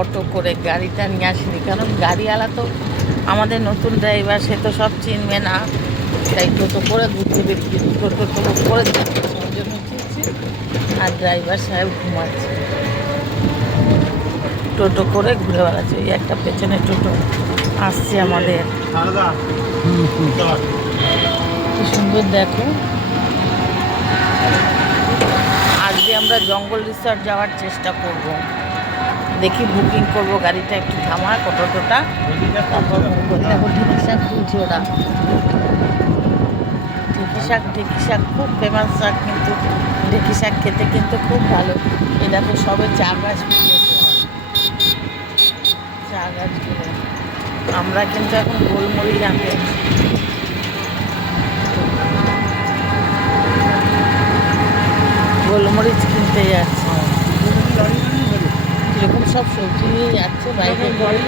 Auto করে, গাড়িটা নিয়ে আসিনি, কারণ গাড়িওয়ালা তো আমাদের নতুন ড্রাইভার, সে তো সব চিনবে না, তাই টোটো করে ঘুরতে বেরিয়ে টোটো করে দিচ্ছে ওই জন্য চিনছি। আর ড্রাইভার সাহেব ঘুমাচ্ছে, টোটো করে ঘুরে বেড়াচ্ছে। ওই একটা পেছনে টোটো আসছে আমাদের, কি সুন্দর দেখো। আজকে আমরা জঙ্গল রিসর্ট যাওয়ার চেষ্টা করব, দেখি বুকিং করব, গাড়িটা একটু থামা টোটোটা, তারপর দেখো ঢেঁকি শাক তুলছে ওরা। ঢেঁকি শাক খুব ফেমাস শাক, কিন্তু ঢেঁকি শাক খেতে কিন্তু খুব ভালো। এটা তো সবে চা গাছ চা গাছগুলো। আমরা কিন্তু এখন গোলমরিচ আনতে গোলমরিচ কিনতে যাচ্ছে, এরকম সব সবজি নিয়ে যাচ্ছে বাইকে করে,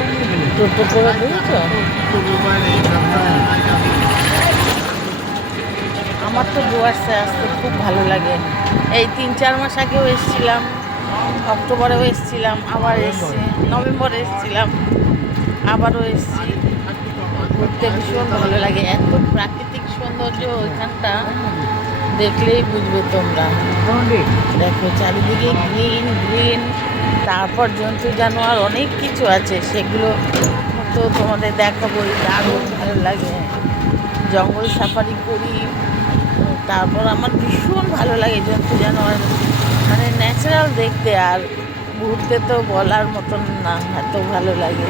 টোটো করে, বুঝছো। আমার তো ডুয়ার্সে আসতে খুব ভালো লাগে। এই 3-4 মাস আগেও এসেছিলাম, অক্টোবরেও এসেছিলাম, আবার এসছি, নভেম্বরে এসেছিলাম, আবারও এসছি। ঘুরতে ভীষণ ভালো লাগে, এত প্রাকৃতিক সৌন্দর্য ওইখানটা, দেখলেই বুঝবে তোমরা। দেখো চারিদিকে গ্রিন গ্রিন, তারপর জন্তু জানোয়ার অনেক কিছু আছে, সেগুলো তো তোমাদের দেখাবোই। দারুণ ভালো লাগে, জঙ্গল সাফারি করি। তারপর আমার ভীষণ ভালো লাগে জন্তু জানোয়ার, মানে ন্যাচারাল দেখতে, আর ঘুরতে তো বলার মতন না, এত ভালো লাগে।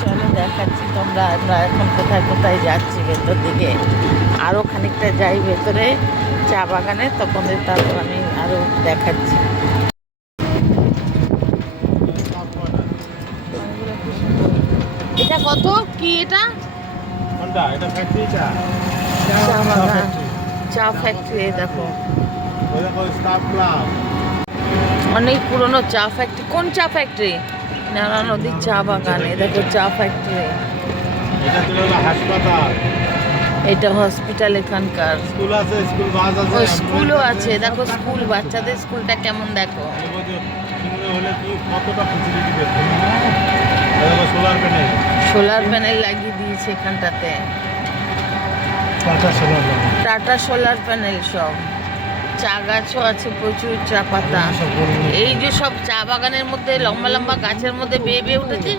চলো দেখাচ্ছি তোমরা আমরা এখন কোথায় কোথায় যাচ্ছি ভেতর দিকে, আরও খানিকটা যাই ভেতরে চা বাগানে, তখন তারপর আমি আরও দেখাচ্ছি। এটা কত কি এটা? এটা ফ্যাক্টরি চা, চা বাগান, চা ফ্যাক্টরি। দেখো অনেক পুরনো চা ফ্যাক্টরি। কোন চা ফ্যাক্টরি? নারা নদীর চা বাগানে। দেখো চা ফ্যাক্টরি, হাসপাতাল, এটা হসপিটাল এখানকার। স্কুল আছে, স্কুল বাস আছে, স্কুলও আছে। দেখো স্কুল, বাচ্চাদের স্কুলটা কেমন দেখো, হলে কি কতটা ফেসিলিটি পেতে। সোলার প্যানেল, সোলার প্যানেল লাগিয়ে দিয়েছে এখানটাতে, টাটা সোলার প্যানেল সব। চা গাছও আছে প্রচুর, চা পাতা। এই যে সব চা বাগানের মধ্যে লম্বা লম্বা গাছের মধ্যে বেয়ে বেয়ে উঠেছে,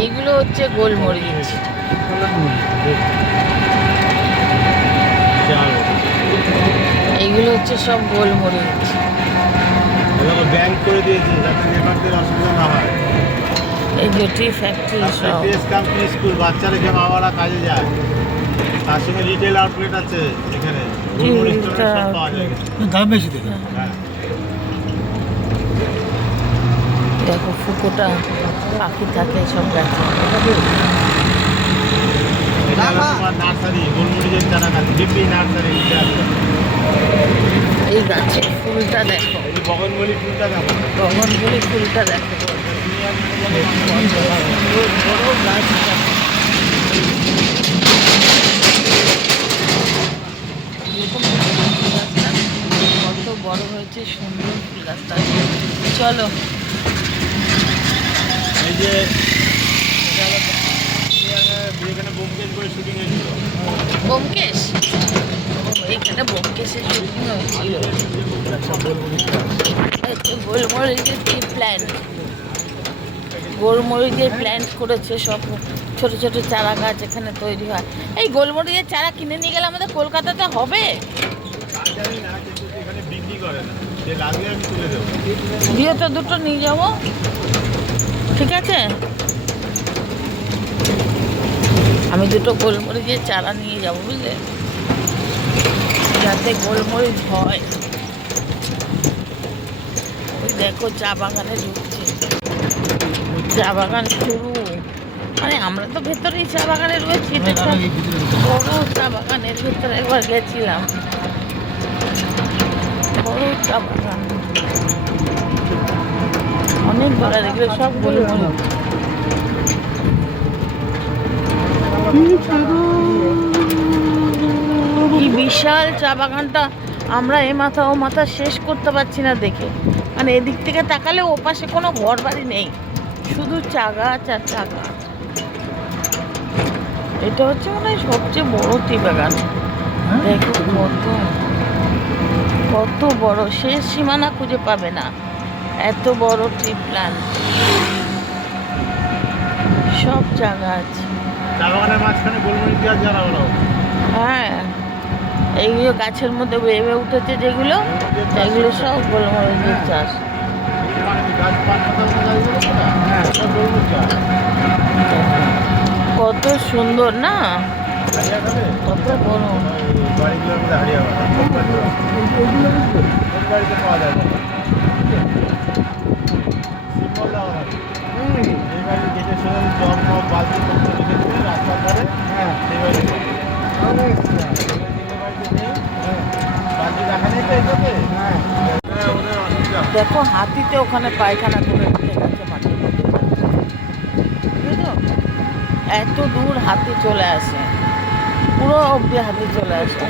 এইগুলো হচ্ছে গোলমরিচ। এইগুলো হচ্ছে সব গোলমরিচ। ব্যাংক করে দিয়েছে যাতে লেবারদের অসুবিধা না হয়। এই যে টি ফ্যাক্টরি সব, কোম্পানি, স্কুল, বাচ্চা রেখে বাবারা কাজে যায়। তার সঙ্গে রিটেল আউটলেট আছে এখানে, দাম বেশি দেবে। দেখো ফুকোটা পাখি থাকে সব গাছে। নার্সারি, গোলমরিচের চারা গাছ, ডিপি নার্সারি। এই গাছের ফুলটা দেখো, বগনবলি ফুলটা দেখো, বগনবলি ফুলটা দেখো, বড় গাছ। কত বড় হয়েছে, সুন্দর ফুল গাছটা। চলো, এই যে এখানে বোমকেশ করে শুটিং হয়েছিল। ব্যোমকেশ, এখানে ব্যোমকেশের শুটিং হয়েছিল। গোলমরিচের কি প্ল্যান্ট, গোলমরিচের প্ল্যান্ট করেছে সব, ছোট ছোট চারা গাছ এখানে তৈরি হয়। এই গোলমরিচের চারা কিনে নিয়ে গেলে আমাদের কলকাতাতে হবে? দিয়ে তো দুটো নিয়ে যাবো, ঠিক আছে? আমি দুটো গোলমরিচের চারা নিয়ে যাবো, বুঝলে, যাতে গোলমরিচ হয়। ওই দেখো চা বাগানে ঢুকছে, চা বাগান শুরু, মানে আমরা তো ভেতরেই চা বাগানে রয়েছি, এটা বড় চা বাগানের ভেতরে একবার গেছিলাম, বড় চা বাগান, অনেক বড়। এগুলো সব গোলমরিচ। কি বিশাল চা বাগানটা, আমরা এ মাথা ও মাথা শেষ করতে পারছি না দেখে, মানে এদিক থেকে তাকালে ও পাশে কোনো ঘর বাড়ি নেই, শুধু চা গাছ আর চা গাছ। এটা হচ্ছে মনে হয় সবচেয়ে বড় টি বাগান। দেখো কত কত বড়, শেষ সীমানা খুঁজে পাবে না, এত বড় টি প্ল্যান্ট, সব চা গাছ। চা বাগানের মাঝখানে গোলমরিচ গাছ যারা হলো হ্যাঁ, এইগুলো গাছের মধ্যে বেয়ে উঠেছে যেগুলো, এগুলো সব গোলমরিচের চাষ। গাছ পাঁচ পাতা গাছগুলো তো না? হ্যাঁ, সব গোলমরিচ গাছ। কত সুন্দর না, হারিয়া খাবে? কত বড়। ওই বাড়িগুলোর মধ্যে হারিয়া বাগান। কোন বাড়িতে পাওয়া যায় না? সিম্বল দেওয়া থাকে। এই বাড়ির গেটের সামনে জগ মগ বালতি পত্র রেখেছে রাস্তার ধারে। সেই বাড়িতে বালতি রাখা নেই তো এটাতে? হ্যাঁ, ওদের অসুবিধা হয়। দেখো হাতিতে ওখানে পায়খানা করে রেখে গেছে মাটির মধ্যে, বুঝলো? এত দূর হাতি চলে আসে, পুরো অব্দি হাতি চলে আসে।